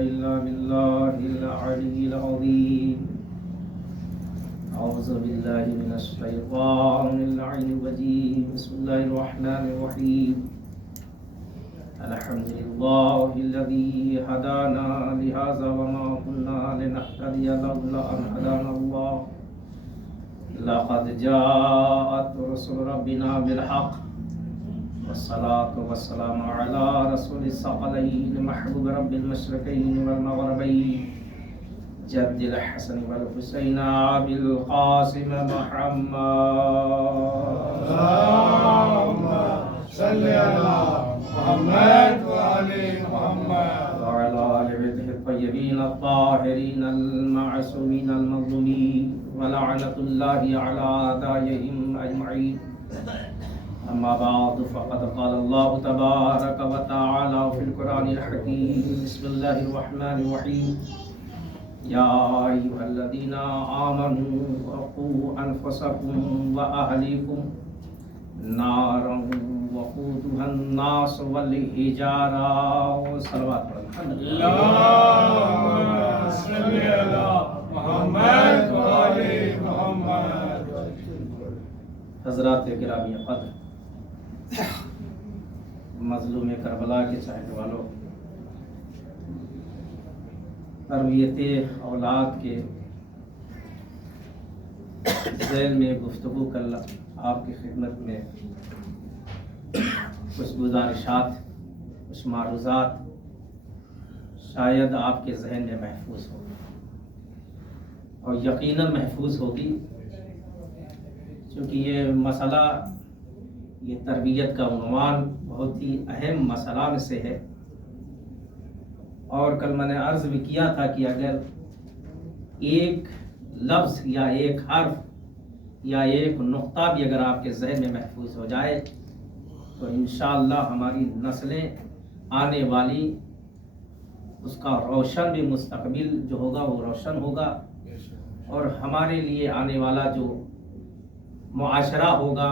إلا بالله العلي العظيم. أعوذ بالله من الشيطان اللعين الرجيم. بسم الله الرحمن الرحيم. الحمد لله الذي هدانا لهذا وما كنا لنهتدي لولا أن هدانا الله. لقد جاءت رسل ربنا بالحق والصلاة والسلام على رسول الثقلين محبوب رب المشرقين والمغربين جد الحسن والحسين أبي القاسم محمد. اللهم صل على محمد وآل محمد وعلى آل بيته الطيبين الطاهرين المعصومين المظلومين ولعنة الله على أعدائهم أجمعين. أما بعد فقد قال الله تبارك وتعالى في القرآن الحكيم. بسم الله الرحمن الرحيم. يا أيها الذين آمنوا قوا أنفسكم وأهليكم نارا وقودها الناس والحجارة. صلوات اللهم صل على محمد وآل محمد. حضرات گرامی قدر، مظلوم کربلا کے چاہنے والوں، تربیت اولاد کے ذیل میں گفتگو کر آپ کی خدمت میں کچھ گزارشات، کچھ معروضات شاید آپ کے ذہن میں محفوظ ہو اور یقیناً محفوظ ہوگی، کیونکہ یہ مسئلہ، یہ تربیت کا عنوان بہت ہی اہم مسئلہ میں سے ہے. اور کل میں نے عرض بھی کیا تھا کہ اگر ایک لفظ یا ایک حرف یا ایک نقطہ بھی اگر آپ کے ذہن میں محفوظ ہو جائے تو انشاءاللہ ہماری نسلیں آنے والی، اس کا روشن بھی مستقبل جو ہوگا وہ روشن ہوگا، اور ہمارے لیے آنے والا جو معاشرہ ہوگا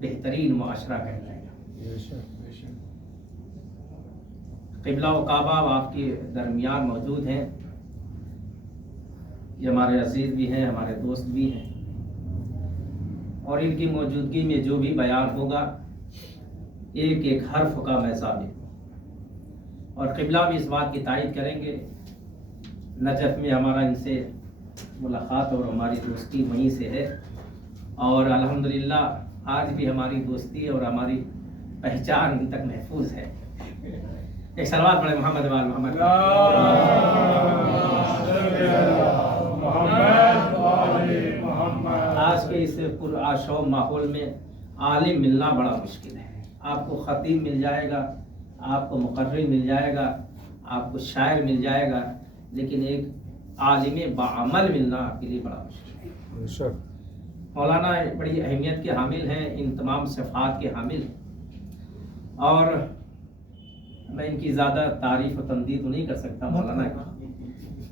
بہترین معاشرہ کہلائے گا. قبلہ و کعبہ آپ کے درمیان موجود ہیں، یہ ہمارے عزیز بھی ہیں، ہمارے دوست بھی ہیں، اور ان کی موجودگی میں جو بھی بیان ہوگا ایک ایک حرف کا میں ثابت ہوں. اور قبلہ بھی اس بات کی تائید کریں گے. نجف میں ہمارا ان سے ملاقات اور ہماری دوستی وہیں سے ہے، اور الحمدللہ آج بھی ہماری دوستی اور ہماری پہچان ان تک محفوظ ہے. ایک صلوات پڑھیں محمد وآل محمد. آج کے اس پرآشوب ماحول میں عالم ملنا بڑا مشکل ہے. آپ کو خطیب مل جائے گا، آپ کو مقرر مل جائے گا، آپ کو شاعر مل جائے گا، لیکن ایک عالم بعمل ملنا آپ کے لیے بڑا مشکل ہے. مولانا بڑی اہمیت کے حامل ہیں، ان تمام صفات کے حامل ہیں، اور میں ان کی زیادہ تعریف و تمدید نہیں کر سکتا مولانا کی.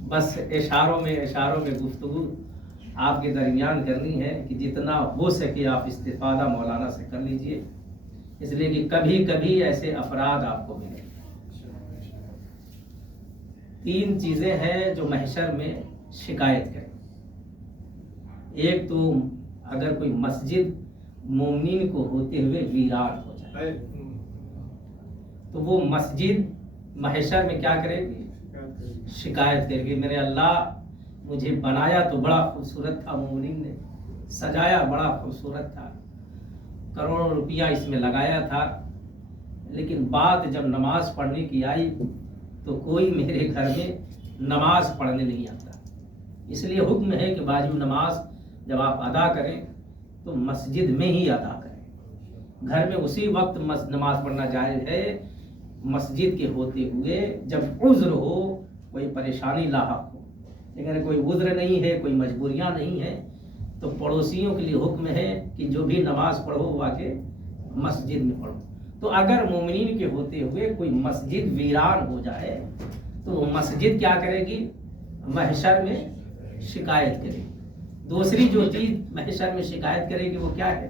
بس اشاروں میں گفتگو آپ کے درمیان کرنی ہے کہ جتنا ہو سکے آپ استفادہ مولانا سے کر لیجئے، اس لیے کہ کبھی کبھی ایسے افراد آپ کو ملیں. 3 چیزیں ہیں جو محشر میں شکایت کریں. ایک تو اگر کوئی مسجد مومنین کو ہوتے ہوئے ویران ہو جائے تو وہ مسجد محشر میں کیا کرے گی؟ شکایت کرے گی. میرے اللہ، مجھے بنایا تو بڑا خوبصورت تھا، مومنین نے سجایا بڑا خوبصورت تھا، کروڑوں روپیہ اس میں لگایا تھا، لیکن بات جب نماز پڑھنے کی آئی تو کوئی میرے گھر میں نماز پڑھنے نہیں آتا. اس لیے حکم ہے کہ واجب نماز جب آپ ادا کریں تو مسجد میں ہی ادا کریں. گھر میں اسی وقت نماز پڑھنا جائز ہے، مسجد کے ہوتے ہوئے جب عذر ہو، کوئی پریشانی لاحق ہو. لیکن کوئی عذر نہیں ہے، کوئی مجبوریاں نہیں ہیں، تو پڑوسیوں کے لیے حکم ہے کہ جو بھی نماز پڑھو وہ آ کے مسجد میں پڑھو. تو اگر مومنین کے ہوتے ہوئے کوئی مسجد ویران ہو جائے تو وہ مسجد کیا کرے گی؟ محشر میں شکایت کرے گی. دوسری جو چیز محشر میں شکایت کرے گی وہ کیا ہے؟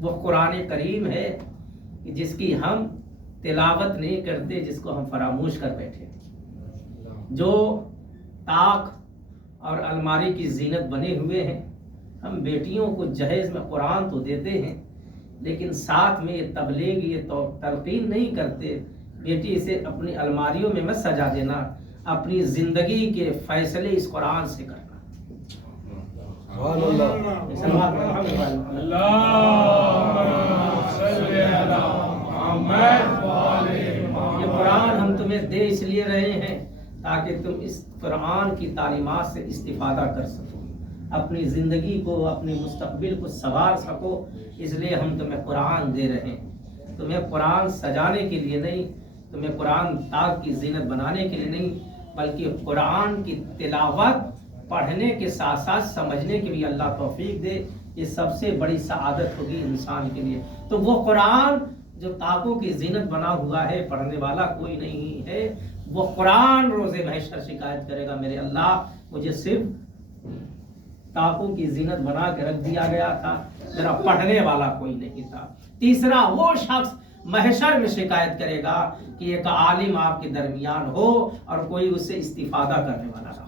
وہ قرآن کریم ہے جس کی ہم تلاوت نہیں کرتے، جس کو ہم فراموش کر بیٹھے. جو طاق اور الماری کی زینت بنے ہوئے ہیں، ہم بیٹیوں کو جہیز میں قرآن تو دیتے ہیں، لیکن ساتھ میں یہ تبلیغ، یہ تلقین نہیں کرتے بیٹی اسے اپنی الماریوں میں مت سجا دینا، اپنی زندگی کے فیصلے اس قرآن سے کرنا۔ یہ قرآن ہم تمہیں دے اس لیے رہے ہیں تاکہ تم اس قرآن کی تعلیمات سے استفادہ کر سکو، اپنی زندگی کو، اپنے مستقبل کو سنوار سکو، اس لیے ہم تمہیں قرآن دے رہے ہیں۔ تمہیں قرآن سجانے کے لیے نہیں، تمہیں قرآن طاق کی زینت بنانے کے لیے نہیں، بلکہ قرآن کی تلاوت پڑھنے کے ساتھ ساتھ سمجھنے کی بھی اللہ توفیق دے، یہ سب سے بڑی سعادت ہوگی انسان کے لیے۔ تو وہ قرآن جو طاقوں کی زینت بنا ہوا ہے، پڑھنے والا کوئی نہیں ہے، وہ قرآن روز محشر شکایت کرے گا، میرے اللہ مجھے صرف طاقوں کی زینت بنا کے رکھ دیا گیا تھا، میرا پڑھنے والا کوئی نہیں تھا۔ تیسرا، وہ شخص محشر میں شکایت کرے گا کہ ایک عالم آپ کے درمیان ہو اور کوئی اس سے استفادہ کرنے والا نہ ہو۔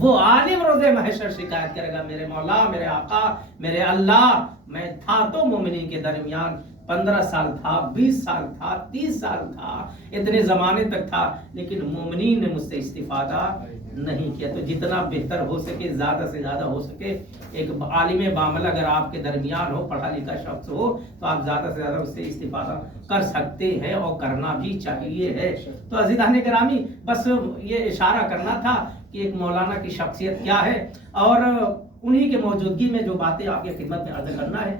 وہ عالم روز محشر شکایت کرے گا، میرے مولا، میرے آقا، میرے اللہ، میں تھا تو مومنین کے درمیان 15 سال تھا، 20 سال تھا، 30 سال تھا، اتنے زمانے تک تھا، لیکن مومنین نے مجھ سے استفادہ نہیں کیا۔ تو جتنا بہتر ہو سکے، زیادہ سے زیادہ ہو سکے، ایک عالم بعمل اگر آپ کے درمیان ہو، پڑھا لکھا شخص ہو، تو آپ زیادہ سے زیادہ اس سے استفادہ کر سکتے ہیں اور کرنا بھی چاہیے ہے۔ تو عزیزان گرامی، بس یہ اشارہ کرنا تھا کہ ایک مولانا کی شخصیت کیا ہے، اور انہی کے موجودگی میں جو باتیں آپ کی خدمت میں عرض کرنا ہے،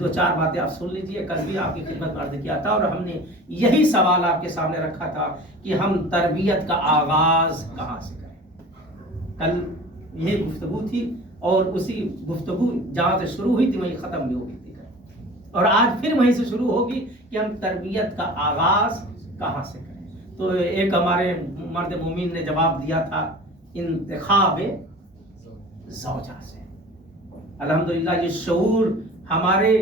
دو چار باتیں آپ سن لیجئے۔ کل بھی آپ کی خدمت میں عرض کیا تھا اور ہم نے یہی سوال آپ کے سامنے رکھا تھا کہ ہم تربیت کا آغاز کہاں سے کریں۔ کل یہ گفتگو تھی اور اسی گفتگو جہاں سے شروع ہوئی تھی وہیں ختم بھی ہوگی تھی، اور آج پھر وہیں سے شروع ہوگی کہ ہم تربیت کا آغاز کہاں سے کریں۔ تو ایک ہمارے مرد مومن نے جواب دیا تھا، انتخاب زوجہ سے۔ الحمدللہ یہ شعور ہمارے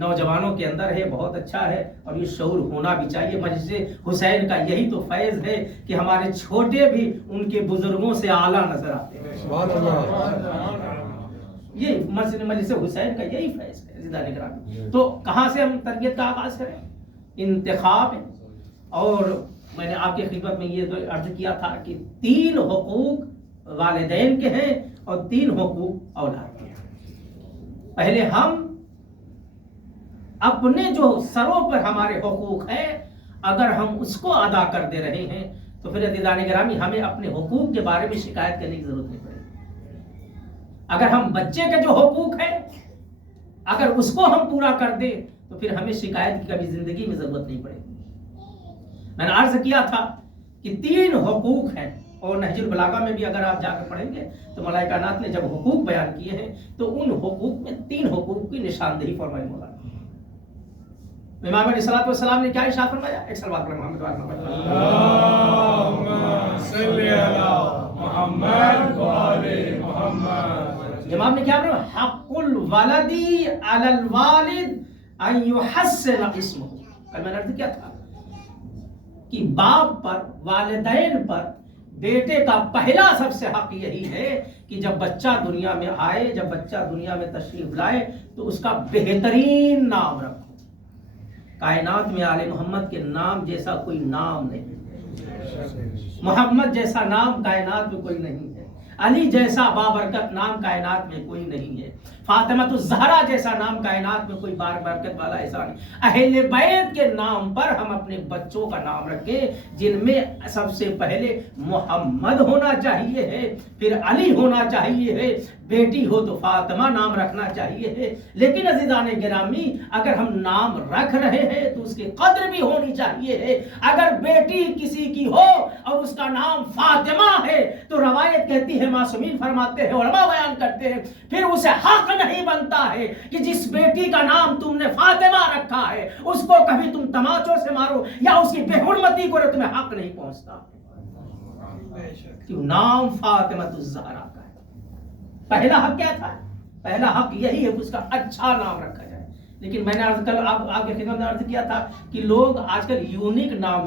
نوجوانوں کے اندر ہے، بہت اچھا ہے، اور یہ شعور ہونا بھی چاہیے۔ مجلس حسین کا یہی تو فیض ہے کہ ہمارے چھوٹے بھی ان کے بزرگوں سے اعلیٰ نظر آتے ہیں۔ سبحان اللہ۔ یہ مجلس حسین کا یہی فیض ہے عزیزان گرامی۔ تو کہاں سے ہم تربیت کا آغاز کریں؟ انتخاب ہے۔ اور میں نے آپ کی خدمت میں یہ تو عرض کیا تھا کہ 3 حقوق والدین کے ہیں اور 3 حقوق اولاد کے ہیں۔ پہلے ہم اپنے جو سروں پر ہمارے حقوق ہیں، اگر ہم اس کو ادا کر دے رہے ہیں تو پھر عزیزان گرامی ہمیں اپنے حقوق کے بارے میں شکایت کرنے کی ضرورت نہیں پڑے گی۔ اگر ہم بچے کے جو حقوق ہیں اگر اس کو ہم پورا کر دیں تو پھر ہمیں شکایت کی کبھی زندگی میں ضرورت نہیں پڑے گی۔ میں نے عرض کیا تھا کہ 3 حقوق ہیں، اور نہج البلاغہ میں بھی اگر آپ جا کر پڑھیں گے تو ملائکہ کائنات نے جب حقوق بیان کیے ہیں تو ان حقوق میں 3 حقوق کی نشاندہی فرمائی مولا نے۔ امام علیہ السلام نے کیا ارشاد فرمایا؟ ایک صلوات پڑھیں محمد اللہم صلی علی محمد و آل محمد۔ امام نے کیا فرمایا؟ حق الولد علی الوالد ان یحسن اسمہ۔ کل میں نے عرض کیا تھا کہ باپ پر، والدین پر بیٹے کا پہلا سب سے حق یہی ہے کہ جب بچہ دنیا میں آئے، جب بچہ دنیا میں تشریف لائے تو اس کا بہترین نام رکھو۔ کائنات میں آل محمد کے نام جیسا کوئی نام نہیں، محمد جیسا نام کائنات میں کوئی نہیں ہے، علی جیسا بابرکت نام کائنات میں کوئی نہیں ہے، فاطمہ الزہرا جیسا نام کائنات میں کوئی بابرکت والا ایسا نہیں۔ اہل بیت کے نام پر ہم اپنے بچوں کا نام رکھیں، جن میں سب سے پہلے محمد ہونا چاہیے ہے، پھر علی ہونا چاہیے ہے، بیٹی ہو تو فاطمہ نام رکھنا چاہیے ہے۔ لیکن عزیزان گرامی، اگر ہم نام رکھ رہے ہیں تو اس کی قدر بھی ہونی چاہیے ہے۔ اگر بیٹی کسی کی ہو اور اس کا نام فاطمہ ہے تو روایت کہتی ہے، معصومین فرماتے ہیں، علماء بیان کرتے ہیں، پھر اسے حق نہیں بنتا ہے کہ جس بیٹی کا نام تم نے فاطمہ رکھا ہے اس کو کبھی تم تماچوں سے مارو یا اس کی بے حرمتی کو تمہیں حق نہیں پہنچتا، کیوں نام فاطمہ الزہرا کا ہے۔ پہلا حق کیا تھا؟ پہلا حق یہی ہے کہ اس کا اچھا نام رکھا جائے۔ لیکن میں نے کل آپ کی خدمت میں عرض کیا تھا کہ لوگ آج کل یونیک نام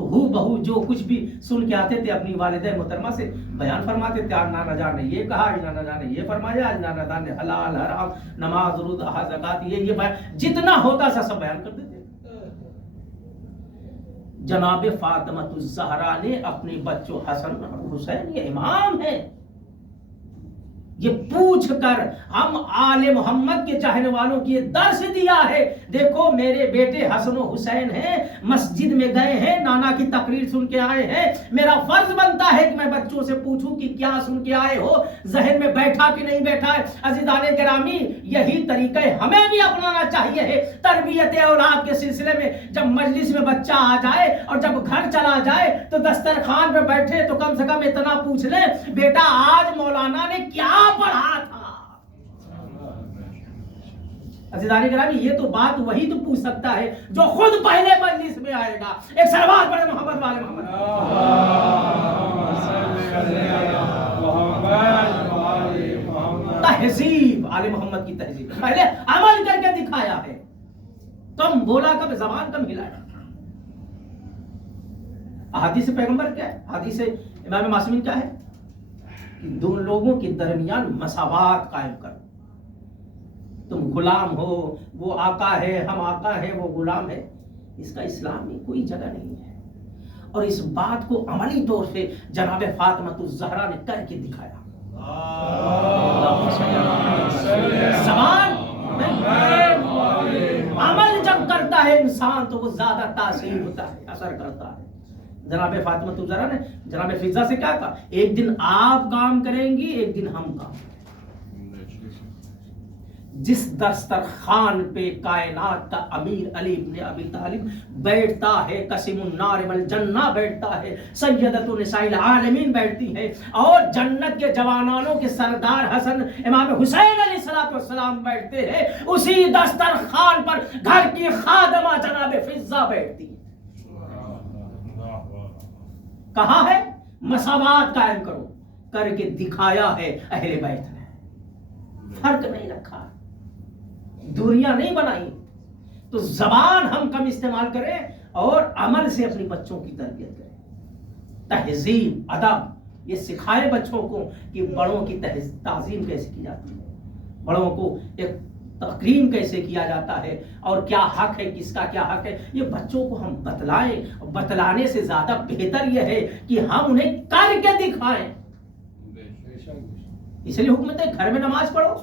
تو ہو بہو جو کچھ بھی سن کے آتے تھے اپنی والدہ محترمہ سے بیان فرماتے تھے. آج نانا جان نے یہ کہا, آج نانا جان نے یہ فرمایا, آج نانا جان نے حلال حرام نماز روزہ زکات یہ بیان جتنا ہوتا تھا سب بیان کرتے تھے. جناب فاطمہ الزہرا نے اپنے بچوں حسن اور حسین, یہ امام ہیں, یہ پوچھ کر ہم آل محمد کے چاہنے والوں کی یہ درس دیا ہے. دیکھو میرے بیٹے حسن و حسین ہیں, مسجد میں گئے ہیں, نانا کی تقریر سن کے آئے ہیں, میرا فرض بنتا ہے کہ میں بچوں سے پوچھوں کہ کیا سن کے آئے ہو, ذہن میں بیٹھا کہ نہیں بیٹھا ہے. عزیزان گرامی, یہی طریقہ ہمیں بھی اپنانا چاہیے ہے تربیت اولاد کے سلسلے میں. جب مجلس میں بچہ آ جائے اور جب گھر چلا جائے تو دسترخوان پہ بیٹھے تو کم سے کم اتنا پوچھ لیں, بیٹا آج مولانا نے کیا پڑھا تھا. عزیزان گرامی, یہ تو بات وہی تو پوچھ سکتا ہے جو خود پہلے مجلس میں آئے گا. ایک سلوات پڑھے محمد والے محمد. تہذیب, آل محمد کی تہذیب پہلے عمل کر کے دکھایا ہے. کم بولا, کب زبان کم ہلایا. احادیث پیغمبر کیا ہے, حدیث امام معصومین کیا ہے, دو لوگوں کے درمیان مساوات قائم کرو. تم غلام ہو, وہ آقا ہے, ہم آقا ہے, وہ غلام ہے. اس کا اسلام میں کوئی جگہ نہیں ہے. اور اس بات کو عملی طور سے جناب فاطمہ الزہرا نے کر کے دکھایا. زبان عمل جب کرتا ہے انسان تو وہ زیادہ تاثیر ہوتا ہے, اثر کرتا ہے. جناب فاطمہ الزہرا نے جناب فضہ سے کیا کہا, ایک دن آپ کام کریں گی, ایک دن ہم کام. جس دسترخوان پہ کائنات کا امیر علی ابن ابی طالب بیٹھتا ہے, قسم النار والجنہ بیٹھتا ہے, سیدۃ نساء العالمین بیٹھتی ہے, اور جنت کے جوانانوں کے سردار حسن امام حسین علیہ السلام بیٹھتے ہیں, اسی دسترخوان پر گھر کی خادمہ جناب فضہ بیٹھتی ہے. کہا ہے مساوات قائم کرو, کر کے دکھایا ہے اہل بیت نے. فرق نہیں رکھا, دوریاں نہیں بنائی. تو زبان ہم کم استعمال کریں اور عمل سے اپنی بچوں کی تربیت کریں. تہذیب, ادب یہ سکھائے بچوں کو کہ بڑوں کی تعظیم کیسے کی جاتی ہے, بڑوں کو ایک تکریم کیسے کیا جاتا ہے, اور کیا حق ہے, کس کا کیا حق ہے, یہ بچوں کو ہم بتلائیں. بتلانے سے زیادہ بہتر یہ ہے کہ ہم انہیں کر کے دکھائیں. اس لیے حکمت ہے گھر میں نماز پڑھو,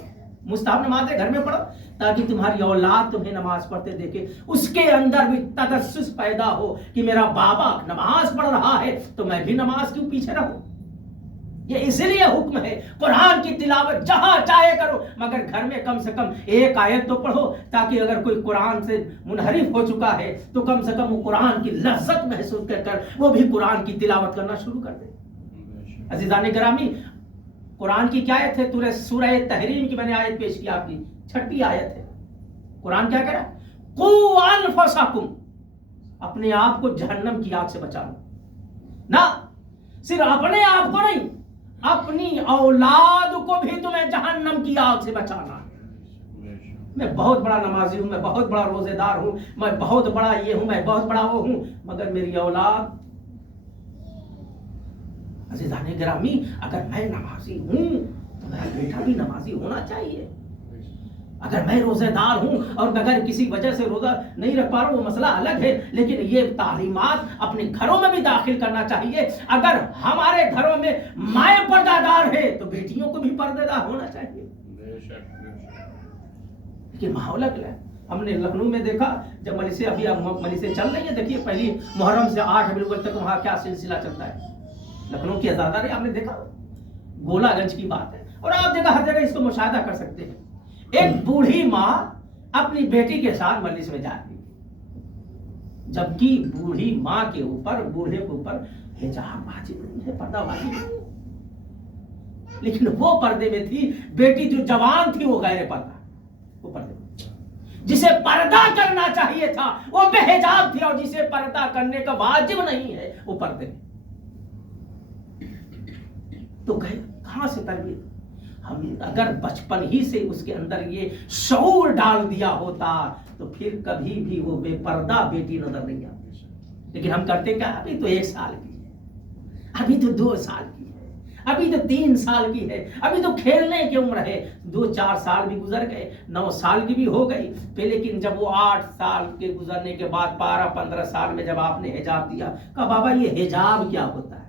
مستحب نماز ہے گھر میں پڑھو, تاکہ تمہاری اولاد تمہیں نماز پڑھتے دیکھے, اس کے اندر بھی تجسس پیدا ہو کہ میرا بابا نماز پڑھ رہا ہے تو میں بھی نماز کیوں پیچھے رہوں. یہ اس لیے حکم ہے قرآن کی تلاوت جہاں چاہے کرو, مگر گھر میں کم سے کم ایک آیت تو پڑھو, تاکہ اگر کوئی قرآن سے منحرف ہو چکا ہے تو کم سے کم وہ قرآن کی لذت محسوس کر وہ بھی قرآن کی تلاوت کرنا شروع کر دے. عزیزان گرامی, قرآن کی کیا آیت ہے, سورہ تحریم کی میں نے آیت پیش کی آپ کی 6 آیت ہے. قرآن کیا کہہ رہا ہے, قو انفسکم, اپنے آپ کو جہنم کی آگ سے بچا لو. نہ صرف اپنے آپ کو نہیں, اپنی اولاد کو بھی تمہیں جہنم کی آگ سے بچانا. میں بہت بڑا نمازی ہوں, میں بہت بڑا روزے دار ہوں, میں بہت بڑا یہ ہوں, میں بہت بڑا وہ ہوں, مگر میری اولاد. عزیزان گرامی, اگر میں نمازی ہوں تو میرا بیٹا بھی نمازی ہونا چاہیے. اگر میں روزے دار ہوں اور اگر کسی وجہ سے روزہ نہیں رکھ پا رہا ہوں وہ مسئلہ الگ ہے, لیکن یہ تعلیمات اپنے گھروں میں بھی داخل کرنا چاہیے. اگر ہمارے گھروں میں مائیں پردہ دار ہے تو بیٹیوں کو بھی پردہ دار ہونا چاہیے. لیکن ماحول اگلا ہے. ہم نے لکھنؤ میں دیکھا جب مجلسیں ابھی مجلسیں چل رہی ہیں, دیکھیے پہلی محرم سے 8 ربیع الاول تک وہاں کیا سلسلہ چلتا ہے. لکھنؤ کی آزاداری آپ نے دیکھا, گولا گنج کی بات ہے, اور آپ دیکھا ہر جگہ اس کو مشاہدہ کر سکتے ہیں. ایک بوڑھی ماں اپنی بیٹی کے ساتھ مجلس میں جاتی ہے, جبکہ بوڑھی ماں کے اوپر, بوڑھے کے اوپر حجاب واجب نہیں ہے, پردہ واجب نہیں ہے, لیکن وہ پردے میں تھی. بیٹی جو جوان تھی وہ غیر پردہ, وہ پردے میں. جسے پردہ کرنا چاہیے تھا وہ بے حجاب تھی, اور جسے پردہ کرنے کا واجب نہیں ہے وہ پردے میں. تو کہاں سے تربیت؟ ہم اگر بچپن ہی سے اس کے اندر یہ شعور ڈال دیا ہوتا تو پھر کبھی بھی وہ بے پردہ بیٹی نظر نہیں آتی. لیکن ہم کرتے کیا؟ ابھی تو 1 سال کی ہے، ابھی تو 2 سال کی ہے، ابھی تو 3 سال کی ہے، ابھی تو کھیلنے کی عمر ہے. 2-4 سال بھی گزر گئے، 9 سال کی بھی ہو گئی. پھر لیکن جب وہ 8 سال کے گزرنے کے بعد 12-15 سال میں جب آپ نے حجاب دیا، کہا بابا یہ حجاب کیا ہوتا ہے؟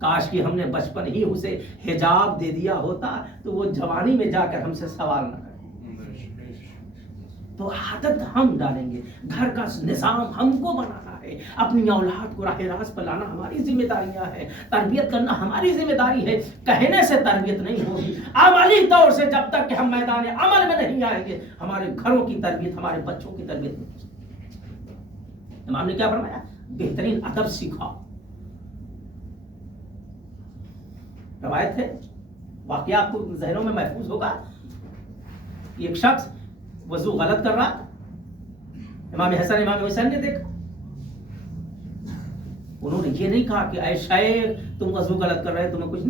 کاش کہ ہم نے بچپن ہی اسے حجاب دے دیا ہوتا تو وہ جوانی میں جا کر ہم سے سوال نہ کرے. تو عادت ہم ڈالیں گے، گھر کا نظام ہم کو بنانا ہے، اپنی اولاد کو راہ راست پر لانا ہماری ذمہ داریاں ہیں، تربیت کرنا ہماری ذمہ داری ہے. کہنے سے تربیت نہیں ہوگی، عملی طور سے جب تک کہ ہم میدان عمل میں نہیں آئیں گے ہمارے گھروں کی تربیت، ہمارے بچوں کی تربیت نہیں ہو سکتی. امام نے کیا فرمایا؟ بہترین ادب سکھاؤ. روایت ہے، واقعہ آپ کو ذہنوں میں محفوظ ہوگا. ایک شخص وضو غلط کر رہا تھا، امام حسن امام حسین نے دیکھا. انہوں نے یہ نہیں کہا کہ اے شیخ تم وضو غلط کر رہے تمہیں کچھ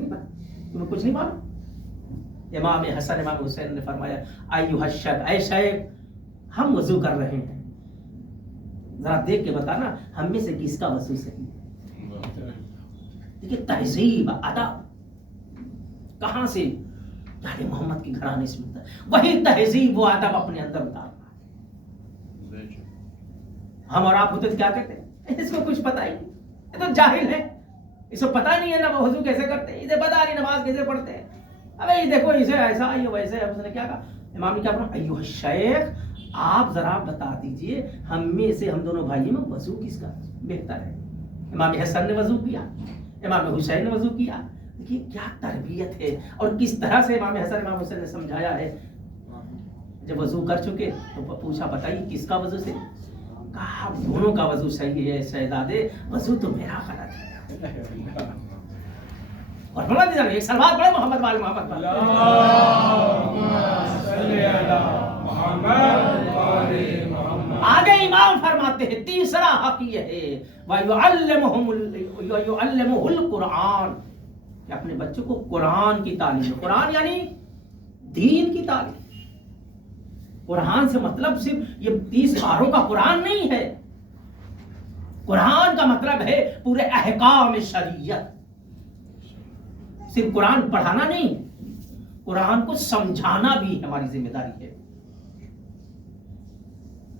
نہیں معلوم. امام حسن امام حسین نے فرمایا ایھا الشیخ، اے شیخ ہم وضو کر رہے ہیں، ذرا دیکھ کے بتانا ہم میں سے کس کا وضو صحیح ہے. دیکھیے تہذیب ادب کہاں سے؟ یعنی محمد کے گھرانے سے ملتا ہے. وہی تہذیب و ادب اپنے اندر اتارنا ہے. ہم اور آپ ہوتے تو کیا کہتے ہیں؟ اس کو کچھ پتا ہی نہیں، یہ تو جاہل ہے، اس کو پتا نہیں ہے نا وضو کیسے کرتے ہیں، اسے پتا نہیں نماز کیسے پڑھتے ہیں. ابے دیکھو اسے ایسا یہ ویسے ہے. اس نے کیا کہا؟ امام نے کیا فرمایا؟ ایھا الشیخ آپ ذرا بتا دیجئے ہم میں سے ہم دونوں بھائیوں میں وضو کس کا بہتر ہے. امام حسن نے وضو کیا، امام حسین نے وضو کیا. دیکھیے کیا تربیت ہے اور کس طرح سے امام حسن امام حسین نے سمجھایا ہے. جب وضو کر چکے تو پوچھا بتائیے کس کا وضو سے؟ کہا دونوں کا وضو صحیح ہے شہزادے، وضو تو میرا غلط ہے. اور بڑا دیجا ایک سلوات پڑھے محمد وال محمد پر. آگے امام فرماتے ہیں تیسرا حق یہ ہے وَيُعَلِّمُهُ الْقُرْآنَ، کہ اپنے بچوں کو قرآن کی تعلیم. قرآن یعنی دین کی تعلیم. قرآن سے مطلب صرف یہ 30 پاروں کا قرآن نہیں ہے. قرآن کا مطلب ہے پورے احکام شریعت. صرف قرآن پڑھانا نہیں، قرآن کو سمجھانا بھی ہماری ذمہ داری ہے.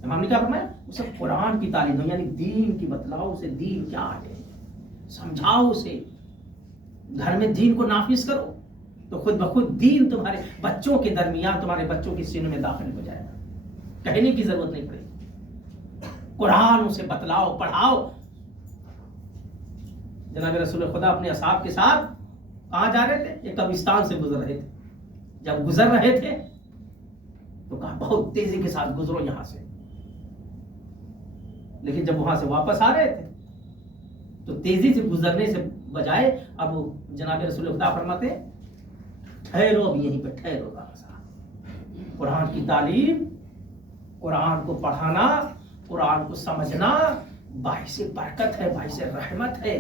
امام نے کیا فرمایا؟ اسے قرآن کی تعلیم دو، یعنی دین کی بتلاؤ اسے دین کیا ہے، سمجھاؤ اسے. گھر میں دین کو نافذ کرو تو خود بخود دین تمہارے بچوں کے درمیان، تمہارے بچوں کے سینے میں داخل ہو جائے گا، کہنے کی ضرورت نہیں پڑے گی. قرآن اسے بتلاؤ پڑھاؤ. جناب رسول خدا اپنے اصحاب کے ساتھ کہاں جا رہے تھے؟ ایک قبرستان سے گزر رہے تھے. جب گزر رہے تھے تو کہا بہت تیزی کے ساتھ گزرو یہاں سے. لیکن جب وہاں سے واپس آ رہے تھے تو تیزی سے گزرنے سے بجائے اب جناب رسول خدا فرماتے ٹھہرو، اب یہیں پہ ٹھہرو. قرآن کی تعلیم، قرآن کو پڑھانا، قرآن کو سمجھنا باعث برکت ہے، باعث رحمت ہے.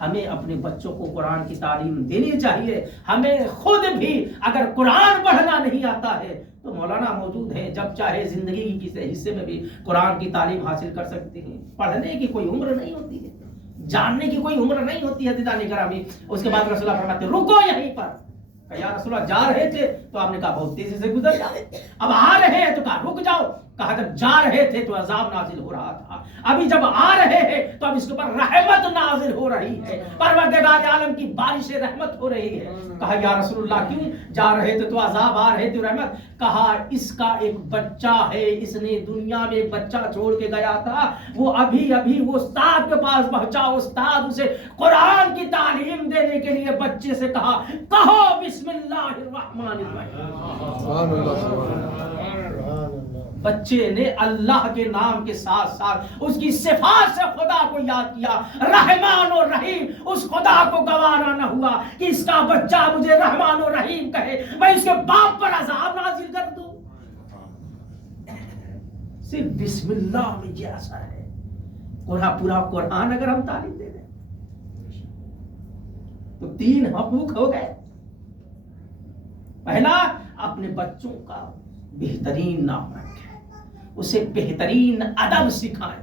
ہمیں اپنے بچوں کو قرآن کی تعلیم دینی چاہیے. ہمیں خود بھی اگر قرآن پڑھنا نہیں آتا ہے تو مولانا موجود ہیں، جب چاہے زندگی کی کسی حصے میں بھی قرآن کی تعلیم حاصل کر سکتے ہیں. پڑھنے کی کوئی عمر نہیں ہوتی ہے، جاننے کی کوئی عمر نہیں ہوتی ہے. دیدانی کرامی. اس کے بعد رسول اللہ فرماتے رکو یہیں پر. یا رسول اللہ جا رہے تھے تو آپ نے کہا بہت تیزی سے گزر جاؤ. اب آ رہے ہیں تو کہا رک جاؤ. کہا جب جا رہے تھے تو عذاب نازل ہو رہا تھا، ابھی جب آ رہے ہیں تو اب اس کے اوپر رحمت نازل ہو رہی ہے، پروردگار عالم کی بارش رحمت ہو رہی ہے. کہا یا رسول اللہ کیوں؟ جا رہے تھے تو عذاب، آ رہے تھے رحمت. کہا اس کا ایک بچہ ہے، اس نے دنیا میں ایک بچہ چھوڑ کے گیا تھا، وہ ابھی وہ استاد کے پاس پہنچا. استاد اسے قرآن کی تعلیم دینے کے لیے بچے سے کہا کہو بسم اللہ الرحمن الرحیم. بچے نے اللہ کے نام کے ساتھ ساتھ اس کی صفات سے خدا کو یاد کیا، رحمان و رحیم. اس خدا کو گوارا نہ ہوا کہ اس کا بچہ مجھے رحمان و رحیم کہے، میں اس کے باپ پر عذاب نازل کر دوں. صرف بسم اللہ میں یہ اثر ہے. پورا قرآن اگر ہم تعلیم دے دیں تو 3 حقوق ہو گئے. پہلا، اپنے بچوں کا بہترین نام رکھیں، اسے بہترین ادب سکھائیں.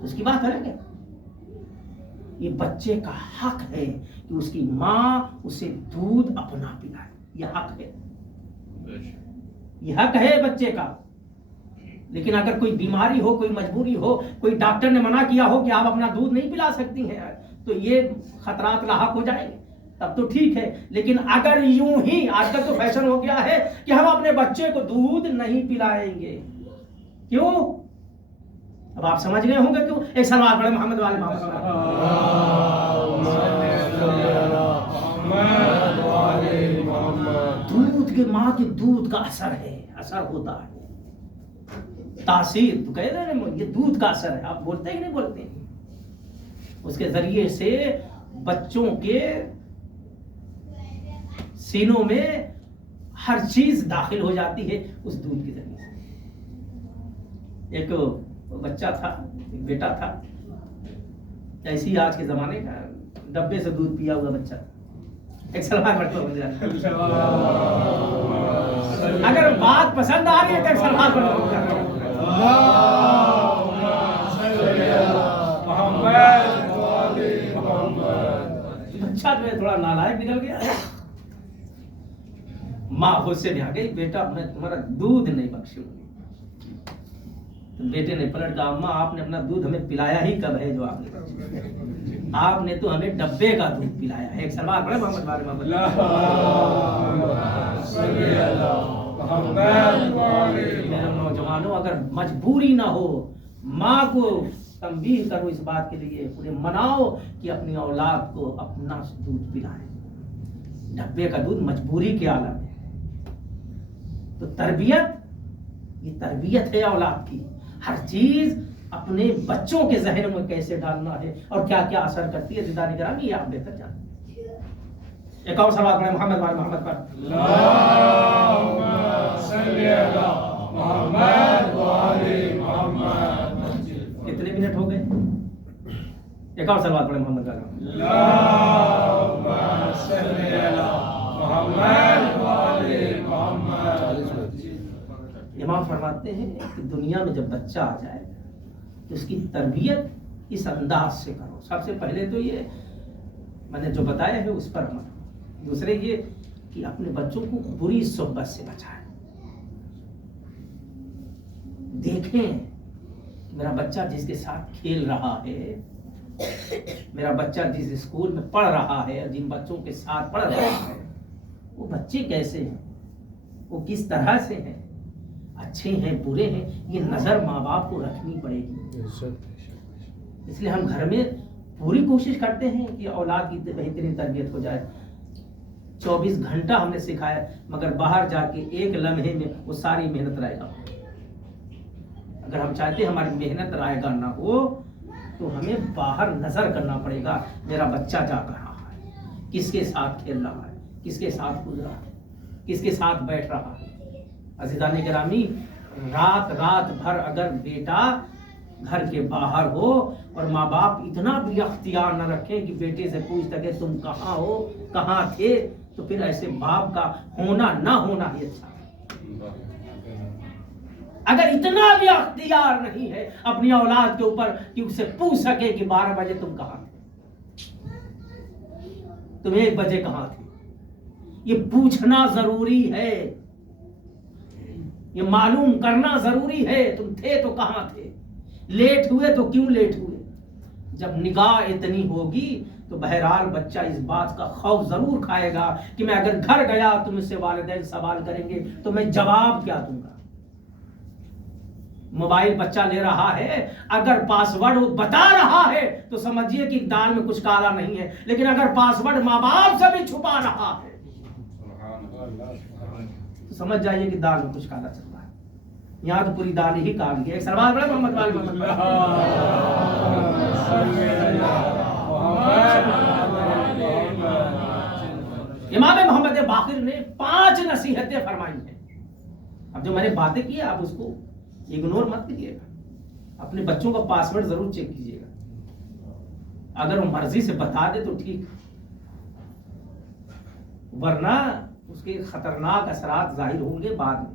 تو اس کی بات الگ ہے. یہ بچے کا حق ہے کہ اس کی ماں اسے دودھ اپنا پلائے. یہ حق ہے, یہ حق ہے بچے کا. لیکن اگر کوئی بیماری ہو, کوئی مجبوری ہو, کوئی ڈاکٹر نے منع کیا ہو کہ آپ اپنا دودھ نہیں پلا سکتی ہیں, تو یہ خطرات لاحق ہو جائیں گے, تب تو ٹھیک ہے. لیکن اگر یوں ہی, آج کل تو فیشن ہو گیا ہے کہ ہم اپنے بچے کو دودھ نہیں پلائیں گے. کیوں؟ اب آپ سمجھ گئے ہوں گے کیوں. ایک سلوات پڑھیں محمد والے محمد. دودھ کے, ماں کے دودھ کا اثر ہے, اثر ہوتا ہے, تاثیر. تو کہہ رہے ہیں یہ دودھ کا اثر ہے. آپ بولتے ہیں کہ نہیں بولتے؟ اس کے ذریعے سے بچوں کے سینوں میں ہر چیز داخل ہو جاتی ہے اس دودھ کے ذریعے سے. ایک بچہ تھا, ایک بیٹا تھا, ایسی آج کے زمانے کا ڈبے سے دودھ پیا ہوا بچہ. ایک سلوات پڑھتا ہوں. اگر بات پسند آ رہی ہے تو ایک سلوات پڑھتا. بچہ جو ہے تھوڑا نالائق نکل گیا. ماں خود سے بھی آ گئی, بیٹا میں تمہارا دودھ نہیں بخشوں گی. تو بیٹے نے پلٹ کہا, اماں آپ نے اپنا دودھ ہمیں پلایا ہی کب ہے جو آپ نے, آپ نے تو ہمیں ڈبے کا دودھ پلایا ہے. ایک سلوات پڑھے محمد والے محمد. میرے نوجوانوں, اگر مجبوری نہ ہو, ماں کو تنبیہ کرو اس بات کے لیے, انہیں مناؤ کہ اپنی اولاد کو اپنا دودھ پلائیں. ڈبے کا دودھ مجبوری کے عالم ہے. تو تربیت, یہ تربیت ہے اولاد کی. ہر چیز اپنے بچوں کے ذہن میں کیسے ڈالنا ہے اور کیا کیا اثر کرتی ہے. دیدار گرامی, یہ آپ بہتر جانتے ہیں. ایک اور سوال پڑھیں محمد والے محمد پر. کتنے منٹ ہو گئے؟ ایک اور سوال پڑھیں محمد والے. امام فرماتے ہیں کہ دنیا میں جب بچہ آ جائے تو اس کی تربیت اس انداز سے کرو. سب سے پہلے تو یہ میں نے جو بتایا ہے اس پر عمل. دوسرے یہ کہ اپنے بچوں کو بری صحبت سے بچائیں. دیکھیں میرا بچہ جس کے ساتھ کھیل رہا ہے, میرا بچہ جس اسکول میں پڑھ رہا ہے, جن بچوں کے ساتھ پڑھ رہا ہے, وہ بچے کیسے ہیں, وہ کس طرح سے ہیں, اچھے ہیں برے ہیں. یہ نظر ماں باپ کو رکھنی پڑے گی. اس لیے ہم گھر میں پوری کوشش کرتے ہیں کہ اولاد کی بہترین تربیت ہو جائے. 24 گھنٹہ ہم نے سکھایا, مگر باہر جا کے ایک لمحے میں وہ ساری محنت رائے گا. اگر ہم چاہتے ہیں ہماری محنت رائے گا نہ ہو تو ہمیں باہر نظر کرنا پڑے گا. میرا بچہ جا رہا ہے, کس کے ساتھ کھیل رہا ہے, کس کے ساتھ کود رہا ہے, کس کے ساتھ بیٹھ رہا ہے. عزیزان گرامی, رات بھر اگر بیٹا گھر کے باہر ہو اور ماں باپ اتنا بھی اختیار نہ رکھیں کہ بیٹے سے پوچھتا کہ تم کہاں ہو, کہاں تھے, تو پھر ایسے باپ کا ہونا نہ ہونا ہی اچھا ہے. اگر اتنا بھی اختیار نہیں ہے اپنی اولاد کے اوپر کہ اسے پوچھ سکے کہ 12 بجے تم کہاں تھے, تم 1 بجے کہاں تھے, یہ پوچھنا ضروری ہے, یہ معلوم کرنا ضروری ہے. تم تھے تو کہاں تھے, لیٹ ہوئے تو کیوں لیٹ ہوئے. جب نگاہ اتنی ہوگی تو بہرحال بچہ اس بات کا خوف ضرور کھائے گا کہ میں اگر گھر گیا تو مجھ سے والدین سوال کریں گے تو میں جواب کیا دوں گا. موبائل بچہ لے رہا ہے, اگر پاسورڈ وہ بتا رہا ہے تو سمجھیے کہ دال میں کچھ کالا نہیں ہے, لیکن اگر پاسورڈ ماں باپ سے بھی چھپا رہا ہے تو سمجھ جائیے کہ دال میں کچھ کالا چل رہا ہے. یہاں تو پوری دال ہی کالی ہے. ایک سلوات پڑھیں محمد والے محمد. امام محمد باقر نے 5 نصیحتیں فرمائی ہیں. اب جو میں نے باتیں کی آپ اس کو اگنور مت کیجیے گا. اپنے بچوں کا پاسورڈ ضرور چیک کیجیے گا. اگر وہ مرضی سے بتا دے تو ٹھیک, ورنہ اس کے خطرناک اثرات ظاہر ہوں گے بعد میں.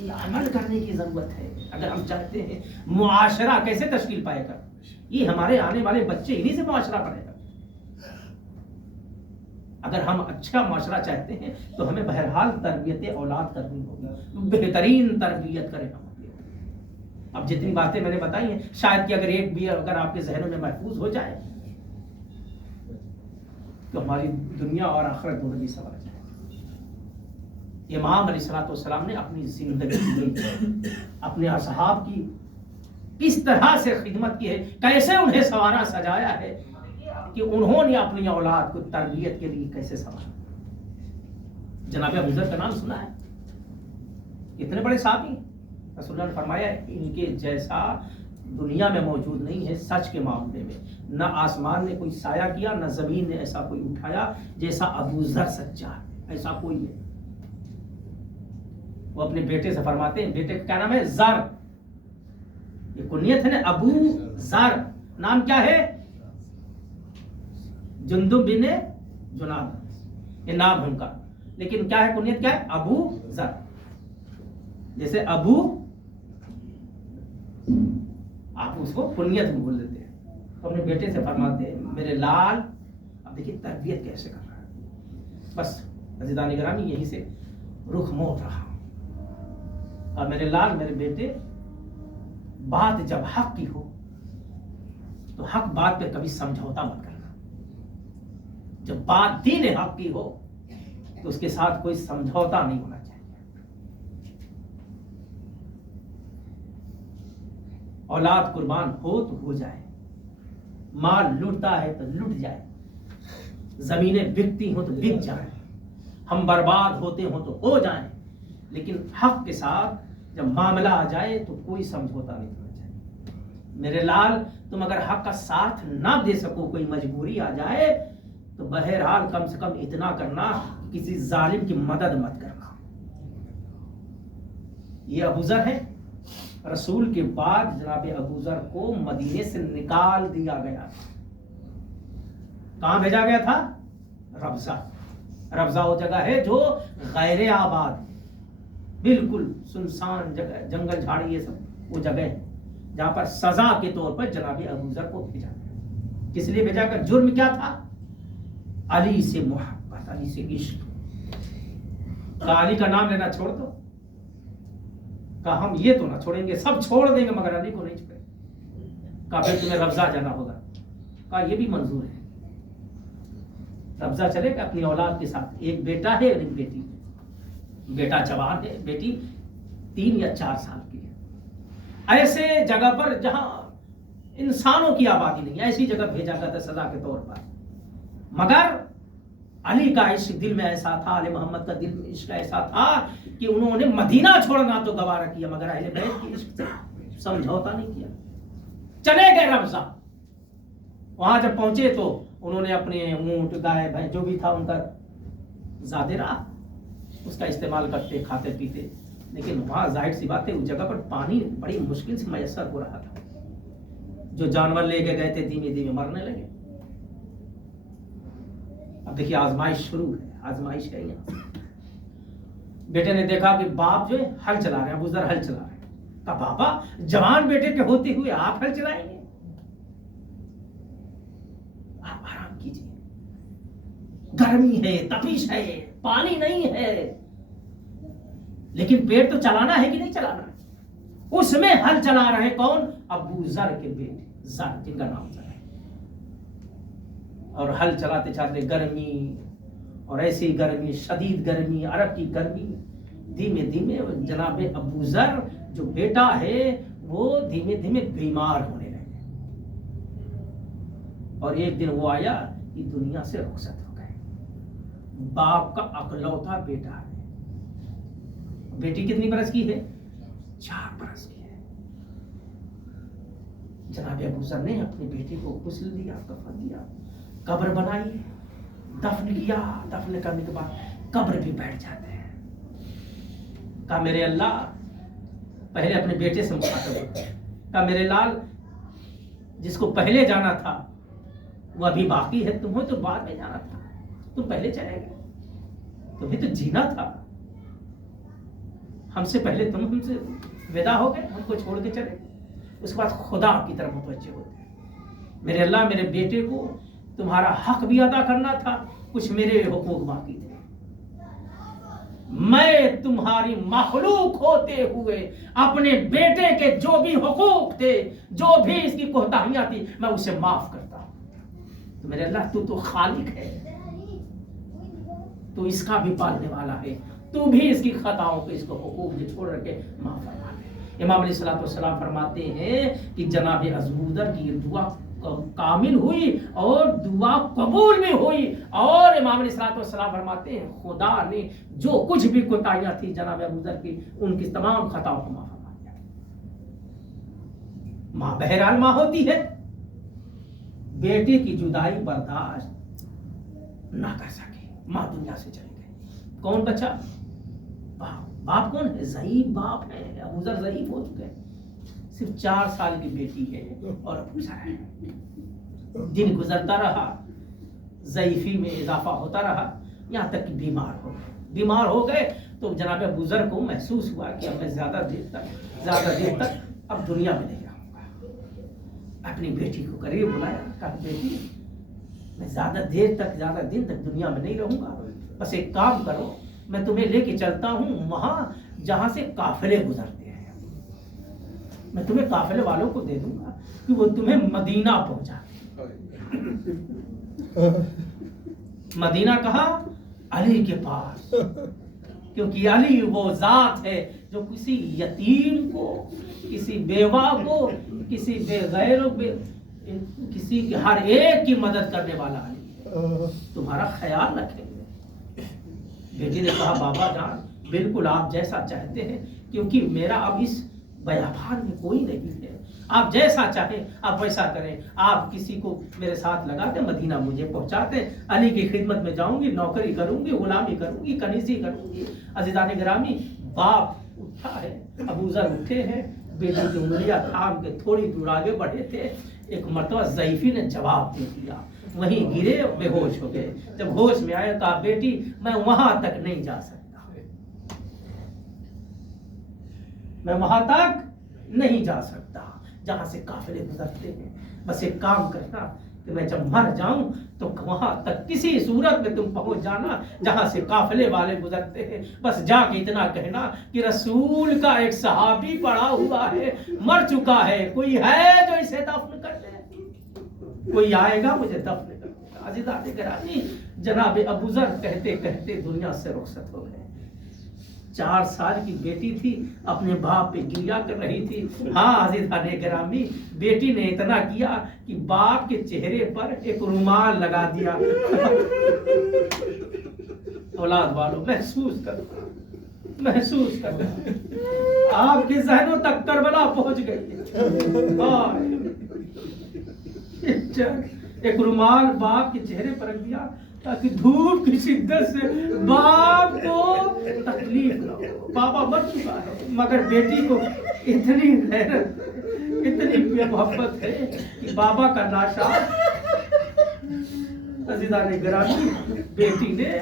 یہ عمل کرنے کی ضرورت ہے اگر ہم چاہتے ہیں معاشرہ کیسے تشکیل پائے گا. یہ ہمارے آنے والے بچے انہی سے معاشرہ پڑھے گا. اگر ہم اچھا معاشرہ چاہتے ہیں تو ہمیں بہرحال تربیت اولاد کرنی ہوگی, بہترین تربیت کریں ہم. اب جتنی باتیں میں نے بتائی ہیں شاید کہ اگر ایک بھی اگر آپ کے ذہنوں میں محفوظ ہو جائے تو ہماری دنیا اور آخرت دونوں بھی سنور جائے. امام علیہ السلام نے اپنی زندگی میں اپنے اصحاب کی کس طرح سے خدمت کی ہے, کیسے انہیں سنوارا سجایا ہے کہ انہوں نے اپنی اولاد کو تربیت کے لیے کیسے سنوارا. جناب ابو ذر کا نام سنا ہے, کتنے بڑے صحابی. رسول اللہ نے فرمایا ان کے جیسا دنیا میں موجود نہیں ہے سچ کے معاملے میں. نہ آسمان نے کوئی سایہ کیا نہ زمین نے ایسا کوئی اٹھایا جیسا ابو ذر سچا ہے, ایسا کوئی نہیں. وہ اپنے بیٹے سے فرماتے ہیں, بیٹے کا کیا نام ہے؟ زر. یہ کنیت ہے نا, ابو زر. نام کیا ہے؟ جندب بن جناد, یہ نام ہے ان کا, لیکن کیا ہے کنیت کیا ہے؟ ابو زر. جیسے ابو آپ اس کو کنیت میں بول دیتے ہیں, تو اپنے بیٹے سے فرماتے ہیں میرے لال. اب دیکھیے تربیت کیسے کر رہا ہے. بس عزیزان گرامی یہی سے رخ موڑ رہا. اور میرے لال, میرے بیٹے, بات جب حق کی ہو تو حق بات پہ کبھی سمجھوتا مت کرنا. جب بات دین حق کی ہو تو اس کے ساتھ کوئی سمجھوتا نہیں ہونا چاہیے. اولاد قربان ہو تو ہو جائے, مال لٹتا ہے تو لٹ جائے, زمینیں بکتی ہوں تو بک جائیں, ہم برباد ہوتے ہوں تو ہو جائیں, لیکن حق کے ساتھ جب معاملہ آ جائے تو کوئی سمجھوتا نہیں ہونا چاہیے. میرے لال, تم اگر حق کا ساتھ نہ دے سکو, کوئی مجبوری آ جائے تو بہرحال کم سے کم اتنا کرنا کسی ظالم کی مدد مت کرنا. یہ ابو ذر ہے. رسول کے بعد جناب ابو ذر کو مدینے سے نکال دیا گیا. کہاں بھیجا گیا تھا؟ ربضہ. ربضہ وہ جگہ ہے جو غیر آباد, بالکل سنسان جگہ, جنگل جھاڑی, یہ سب وہ جگہ ہے جہاں پر سزا کے طور پر جناب ابو ذر کو بھیجا گیا. کس لیے بھیجا گیا؟ جرم کیا تھا؟ علی سے محبت, علی سے عشق. کہا علی کا نام لینا چھوڑ دو. کہا ہم یہ تو نہ چھوڑیں گے, سب چھوڑ دیں گے مگر علی کو نہیں چھوڑیں گے. کہا پھر تمہیں ربضہ جانا ہوگا. کہا یہ بھی منظور ہے. ربضہ چلے گا اپنی اولاد کے ساتھ. ایک بیٹا ہے اور ایک بیٹی. بیٹا جوان ہے, بیٹی 3 یا 4 سال کی ہے. ایسے جگہ پر جہاں انسانوں کی آبادی نہیں, ایسی جگہ بھیجا گیا تھا سزا کے طور پر. مگر علی کا عشق دل میں ایسا تھا, علی محمد کا دل میں عشق ایسا تھا کہ انہوں نے مدینہ چھوڑنا تو گوارا کیا مگر اہل بیت کی عشق سے سمجھوتا نہیں کیا. چلے گئے ربضہ. وہاں جب پہنچے تو انہوں نے اپنے اونٹ, گائے, بھینس جو بھی تھا ان کا زیادہ رہا, اس کا استعمال کرتے, کھاتے پیتے. لیکن وہاں ظاہر سی بات ہے اس جگہ پر پانی بڑی مشکل سے میسر ہو رہا تھا. جو جانور لے کے گئے تھے دھیمے دھیمے مرنے لگے. اب دیکھیے آزمائش شروع ہے, آزمائش ہے یہاں. بیٹے نے دیکھا کہ باپ جو ہے ہل چلا رہے ہیں, ابو ذر ہل چلا رہے ہیں. کہا بابا, جوان بیٹے کے ہوتے ہوئے آپ ہل چلائیں گے؟ آپ آرام کیجیے, گرمی ہے, تپش ہے, پانی نہیں ہے, لیکن پیٹ تو چلانا ہے کہ نہیں چلانا ہے. اس میں ہل چلا رہے کون؟ ابو ذر کے بیٹے, ذر جن کا نام ذر ہے. اور ہل چلاتے چلاتے گرمی, اور ایسی گرمی, شدید گرمی, عرب کی گرمی, دھیمے دھیمے جناب ابو ذر جو بیٹا ہے وہ دھیمے دھیمے بیمار ہونے لگے. اور ایک دن وہ آیا کہ دنیا سے رخصت ہو گئے. باپ کا اکلوتا بیٹا ہے. بیٹی کتنی برس کی ہے؟ 4 برس کی ہے. جناب ابو ذر نے اپنے بیٹے کو غسل دیا, کفن دیا, قبر بنائی, دفن کیا. دفن کرنے کے بعد قبر بھی بیٹھ جاتے ہیں. کہا میرے اللہ, پہلے اپنے بیٹے سے مخاطب ہوتے ہیں. کہا میرے لال, جس کو پہلے جانا تھا وہ ابھی باقی ہے, تمہیں تو بعد میں جانا تھا, تم پہلے چلے گئے, تمہیں تو جینا تھا. ہم سے پہلے تم ہم سے ودا ہو گئے، ہم کو چھوڑ کے چلے. اس کے بعد خدا کی طرف متوجہ ہوتے ہیں. میرے اللہ، میرے بیٹے کو تمہارا حق بھی ادا کرنا تھا، کچھ میرے حقوق باقی تھے. میں تمہاری مخلوق ہوتے ہوئے اپنے بیٹے کے جو بھی حقوق تھے، جو بھی اس کی کوتاہیاں تھی، میں اسے معاف کرتا ہوں. تو میرے اللہ، تو خالق ہے، تو اس کا بھی پالنے والا ہے، تو بھی اس کی خطاؤں کو، اس کو حقوق جو چھوڑ رکھے معاف فرما دے. امام علیہ السلام فرماتے ہیں کہ جناب ابوذر کی یہ دعا کامل ہوئی اور دعا قبول بھی ہوئی. اور امام علیہ السلام فرماتے ہیں خدا نے جو کچھ بھی کوتاہیاں تھی جناب ابوذر کی، ان کی تمام خطاؤں کو معاف فرما دیا. ماں بہرحال ماں ہوتی ہے، بیٹے کی جدائی برداشت نہ کر سکے، ماں دنیا سے چلی گئی. کون بچا؟ باپ. باپ کون ہے؟ ضعیف باپ ہے. ابوذر ضعیف ہو چکے ہیں، صرف 4 سال کی بیٹی ہے اور ابوذر ہے. دن گزرتا رہا، ضعیفی میں اضافہ ہوتا رہا، یہاں تک کہ بیمار ہو گئے. تو جناب ابوذر کو محسوس ہوا کہ اب میں زیادہ دیر تک اب دنیا میں نہیں رہوں گا. اپنی بیٹی کو قریب بلایا، کہا بیٹی میں زیادہ دن تک دنیا میں نہیں رہوں گا، بس ایک کام کرو، میں تمہیں لے کے چلتا ہوں وہاں جہاں سے قافلے گزرتے ہیں. میں تمہیں قافلے والوں کو دے دوں گا کہ وہ تمہیں مدینہ پہنچا. مدینہ کہا؟ علی کے پاس، کیونکہ علی وہ ذات ہے جو کسی یتیم کو، کسی بیوہ کو، کسی بے غیر کسی کے ہر ایک کی مدد کرنے والا علی تمہارا خیال رکھیں گے. بیٹی نے کہا بابا جان بالکل آپ جیسا چاہتے ہیں، کیونکہ میرا اب اس بیابان میں کوئی نہیں ہے، آپ جیسا چاہیں آپ ویسا کریں. آپ کسی کو میرے ساتھ لگا دیں، مدینہ مجھے پہنچا دیں، علی کی خدمت میں جاؤں گی، نوکری کروں گی، غلامی کروں گی، کنیزی کروں گی. عزیزان گرامی، باپ اٹھا ہے، ابوذر اٹھے ہیں، بیٹی کی انگلیاں تھام کے تھوڑی دور آگے بڑھے تھے. ایک مرتبہ ضعیفی نے جواب دے دیا، وہیں گرے، بے ہوش ہو گئے. جب ہوش میں آئے کہا بیٹی میں وہاں تک نہیں جا سکتا، میں وہاں تک نہیں جا سکتا جہاں سے قافلے گزرتے ہیں. بس ایک کام کرنا کہ میں جب مر جاؤں تو وہاں تک کسی صورت میں تم پہنچ جانا جہاں سے قافلے والے گزرتے ہیں. بس جا کے اتنا کہنا کہ رسول کا ایک صحابی پڑا ہوا ہے، مر چکا ہے، کوئی ہے جو اسے دفن کر دے، کوئی آئے گا مجھے دفن کر دے گا. عزیزان گرامی، جناب ابوذر کہتے کہتے دنیا سے رخصت ہو گئے. 4 سال کی بیٹی تھی، اپنے باپ پہ گریا کر رہی تھی. ہاں عزیزان گرامی، بیٹی نے اتنا کیا کہ باپ کے چہرے پر ایک رومال لگا دیا. اولاد والوں محسوس کرنا آپ کے ذہنوں تک کربلا پہنچ گئی. ایک رومال باپ کے چہرے پر رکھ دیا تاکہ دھوپ کی شدت سے باپ کو تکلیف نہ ہو. بابا مر چکا ہے مگر بیٹی کو اتنی غیرت، اتنی محبت ہے کہ بابا کا لاشا. عزیزان گرامی، بیٹی نے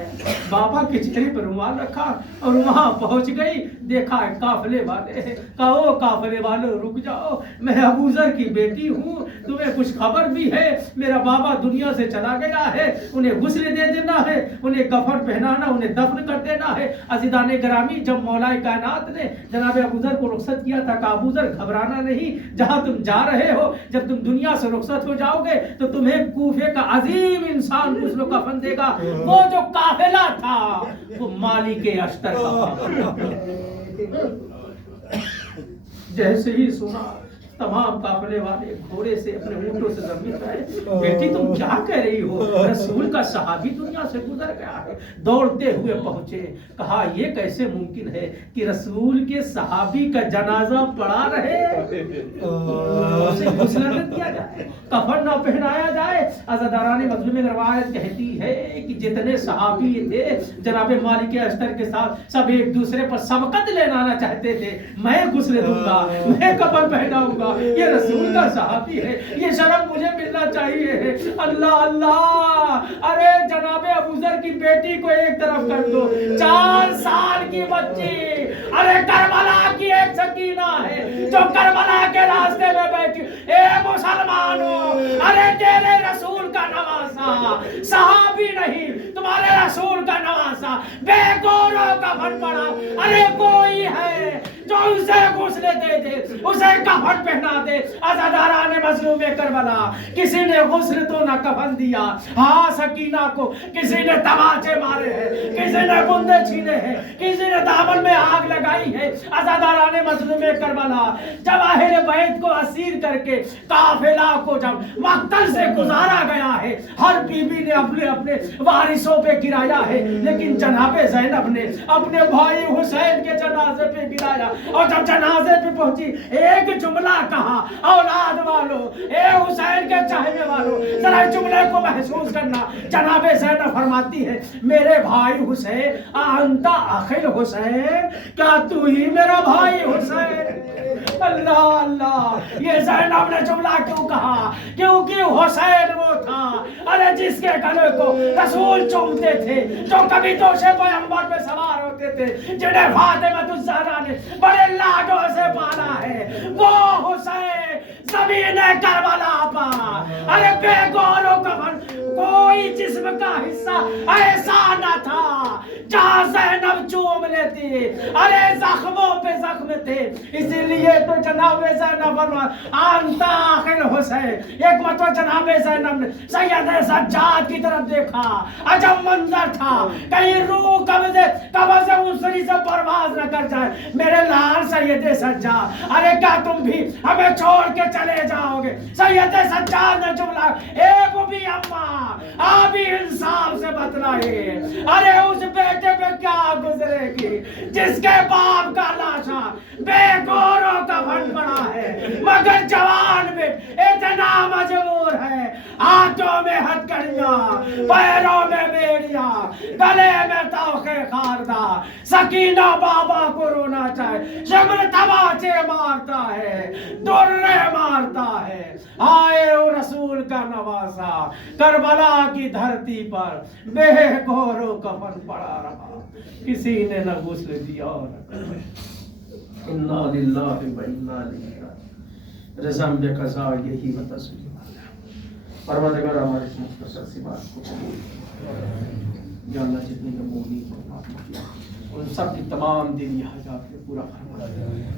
بابا کے چہرے پر رومال رکھا اور وہاں پہنچ گئی. دیکھا قافلے والے، کہو قافلے والوں رک جاؤ، میں ابوذر کی بیٹی ہوں، تمہیں کچھ خبر بھی ہے، میرا بابا دنیا سے چلا گیا ہے، انہیں غسل دے دینا ہے، انہیں کفن پہنانا، انہیں دفن کر دینا ہے. عزیزان گرامی، جب مولا کائنات نے جناب ابوذر کو رخصت کیا تھا کہ ابوذر گھبرانا نہیں، جہاں تم جا رہے ہو جب تم دنیا سے رخصت ہو جاؤ گے تو تمہیں کوفے کا عظیم انسان غسل و کفن دے گا. وہ جو قافلہ تھا وہ مالک اشتر کا. جیسے ہی سنا تمام قافلے والے گھوڑے سے اپنے اونٹوں سے زمین پہ آئے. بیٹی تم کیا کہہ رہی ہو؟ رسول کا صحابی دنیا سے گزر گیا ہے. دوڑتے ہوئے پہنچے، کہا یہ کیسے ممکن ہے کہ رسول کے صحابی کا جنازہ پڑا رہے، اسے غسل نہ کیا جائے، کفن نہ پہنایا جائے. عزاداران مظلوم میں روایت کہتی ہے کہ جتنے صحابی تھے جناب مالک اشتر کے ساتھ سب ایک دوسرے پر سبقت لینا چاہتے تھے. میں غسل دوں گا، میں کفن پہناؤں گا، یہ رسول کا صحابی ہے، یہ شرم مجھے ملنا چاہیے. اللہ اللہ، ارے جناب ابوذر کی بیٹی کو ایک طرف کر دو، 4 سال کی بچی ارے کربلا کی ایک سکینہ ہے جو کربلا کے راستے میں بیٹھی. اے مسلمانوں، ارے تیرے رسول کا نواسا صحابی نہیں، تمہارے رسول کا نواسا بے گوروں کا کفن پڑا. ارے کوئی ہے جو اسے غسل دے دے، اسے کفن پہنا دے. عزاداران مظلوم کربلا، کسی نے غسل تو نہ کفن دیا. ہاں سکینہ کو کسی نے تماچے مارے ہیں، کسی نے بندے چھینے ہیں، کسی نے دامن میں آگ لگائی ہے. عزاداران مظلوم کربلا، جب اہل بیت کو اسیر کر کے قافلہ کو جب مقتل سے گزارا گیا ہے، ہر بی بی نے اپنے اپنے وارثوں پہ گرایا ہے، لیکن جناب زینب نے اپنے بھائی حسین کے جنازے پہ گرایا. اور جب جنازے پہ پہنچی ایک جملہ کہا، اولاد والو، اے حسین کے چاہنے والو، ذرا جملے کو محسوس کرنا. جناب زینب فرماتی ہے، میرے بھائی حسین، انتا اخی حسین، کیا تو ہی میرا بھائی حسین؟ اللہ اللہ، یہ زینب نے جملہ کیوں کہا؟ کیونکہ حسین وہ تھا ارے جس کے گلے کو رسول چومتے تھے، جو کبھی توشے پیغمبر پہ سوار ہوتے تھے، جنہیں فاطمہ الزہرا نے بڑے لاڈوں سے پالا ہے. وہ حسین زمین کربلا پر ارے بے گور و کفن، کوئی جسم کا حصہ ایسا نہ تھا جہاں زینب چوم لیتی. ارے زخموں پہ زخم تھے، اسی لیے تو جناب زینب انتا آخر حسین. ایک مرتبہ جناب زینب نے سید سجاد کی طرف دیکھا، عجب منظر تھا، کہیں روح قبض اسری سے پرواز نہ کر جائے. میرے لال سید سجاد، ارے کیا تم بھی ہمیں چھوڑ کے چلے جاؤ گے؟ سید سجاد نے جملہ، اے بوبی اماں، آپ ہی انصاف سے بتلائے، ارے اس بیٹے پہ کیا گزرے گی جس کے باپ کا لاشا بے گوروں کا کفن پڑا ہے، مگر جوان میں اتنا مجبور ہے. ہاتھوں میں ہتھکڑیاں، پیروں میں بیڑیاں، گلے میں توخے خاردہ. سکینہ بابا کو رونا چاہے، شمر تماچے مارتا ہے، درے مارتا ہے. آئے رسول کا نواسا کربلا کی دھرتی پر بے گور و کفن پڑا رہا، کسی نے نہ غسل دیا اور انا للہ و انا الیہ راجعون. رضا بے قضا یہی وتسلیم. پروردگار ہماری اس مختصر سی بات کو قبول کر. یا اللہ جتنے مومنین کو معاف کیا، ان سب کی تمام دینی حاجات کو پورا فرما.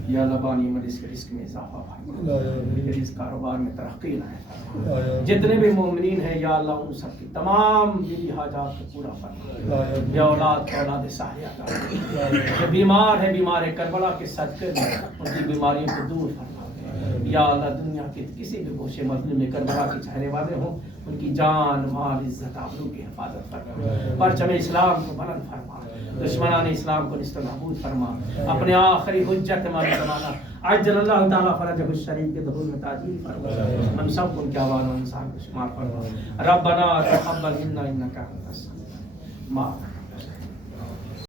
یا اللہ بانی مجلس کے رزق میں اضافہ فرما، اس کاروبار میں ترقی عنایت. جتنے بھی مومنین ہیں یا اللہ ان سب کی تمام دینی حاجات کو پورا فرما. یا اولاد صالحہ عطا، جو بیمار ہے بیمار کربلا کے صدقے میں ان کی بیماریوں کو دور فرما. یا اللہ دنیا کے کسی بھی گوشے مظلوم میں کربلا کے چہرے والے ہوں، ان کی جان مال عزت آبرو کی حفاظت فرما. پرچم اسلام کو بلند فرما، دشمنان اسلام کو نیست و نابود فرما. اپنے آخری حجت ہمارے زمانہ عجل اللہ تعالیٰ فرجہ الشریف کے ظہور میں تعجیل فرما. ہم سب کو ان کے آوان و انسان کو شمار فرما. ربنا تقبل منا انک انت السمیع العلیم.